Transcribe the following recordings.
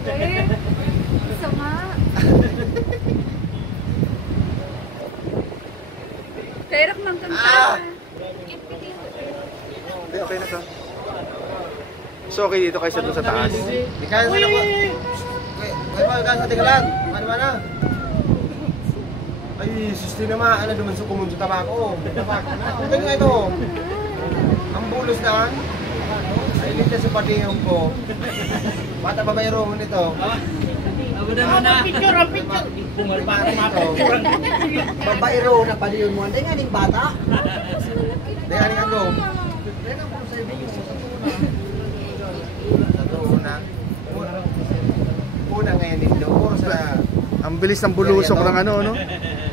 Eh, sama. Pero kung kanta. Hindi, okay na to. So, okay dito kaysa doon sa taas. Di kaya sa ako. May mga teka lang. Mana-mana. Ay, susti naman. Ano naman sa kumunso tabako. Okay nga ito. Ang bulos na. Ay, lintas sa patiyong ko. Bata pa mayroon nito. Picture. Bumalbara ito. Babairo na paliyon mo. Hindi nga ning bata. Hindi nga ning ako. Una ngayon nito sa Ang bilis ng bulusok ng ano, no?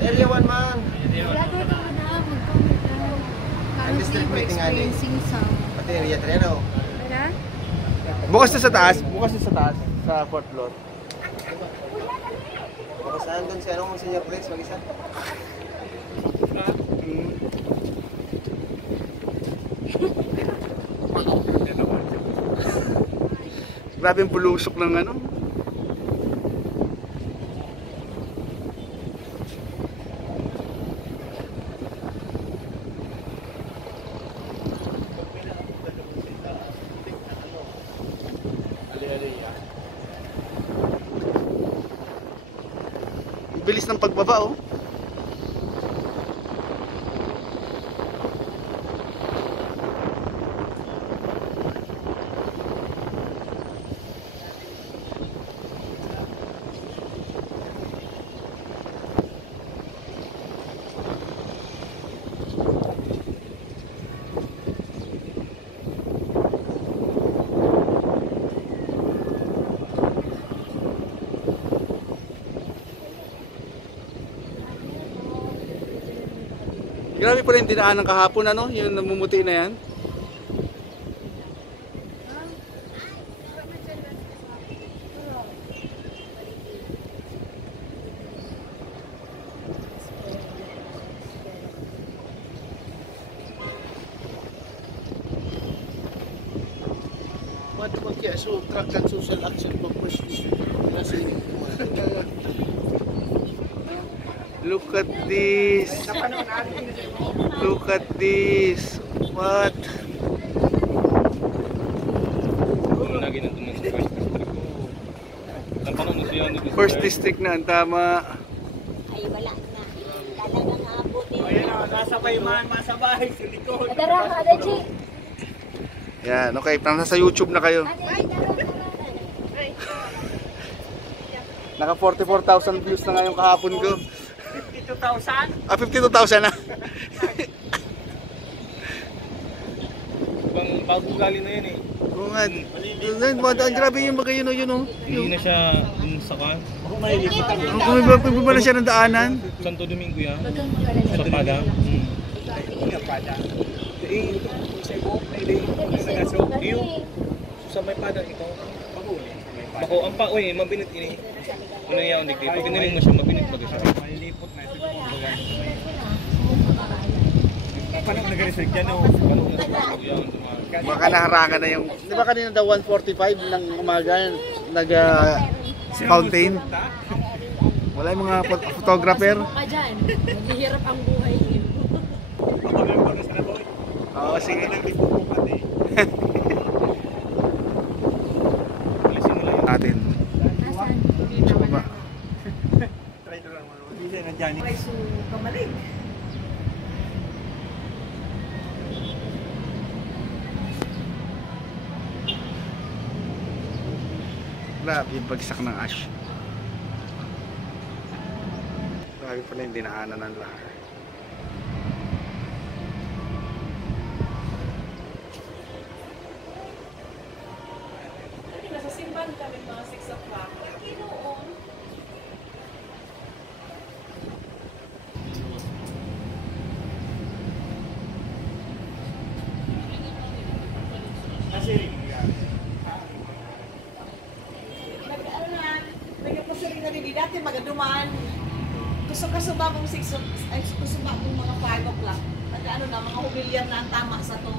Area 1 man. Ang district meeting nga ni. Pati area 3 ano? Wala? Bukas na sa taas. Bukas na sa taas. Sa 4th floor. Baka saan doon si anong senior prince mag-isa? Grabe yung bulusok ng ano. Bilis ng pagbaba, oh. Grabe pala yung dinaanan kahapon, ano? Yung namumuti na yan. What about kaya so track and social action for push kasi Look at this. Look at this. What? First district na ang tama. Ay, wala na. Talagang aabutin. ayan o, nasabay man, masabay sa likod. Tara, Adachi. Yan, okay. Nasa YouTube na kayo. Naka 44,000 views na ngayong kahapon ko. 52,000? 52,000 na. Bagong galing na yan eh. Oo nga. Grabe yung bagay yun, yun, oh. Hindi na siya dun sa kan. Kung ba na siya ng daanan? Santo Domingo yan. Sa Pada. Sa may Pada ito. Bako, ang pa, uy, mabinit ini. Ano yaw ndik dito. Piniling mo siya, mabinit baga siya. Malilipot na ito. Paano ko nag-reserve dyan o? Baka naharangan na yung... Di ba kanina daw 1:45 ng umaga nag-fountain? Wala yung mga photographer. Ka dyan. Naghihirap ang buhay niyo. Oo, sige. Natin. Sa baba. Try to lang mo. Hindi siya nandiyan. Preso kamalig. Grabe yung bagsak ng ash. Grabe pala yung dinaanan ng lahat. Nasa simbahan kami mga 6 o'clock. Ginoon. Kasi Nagkapusirin na rin dati magaduman. Gusto ba kung 6 ay gusto ba kung mga 5 o'clock? Ano na, mga humilyar na ang tama sa to.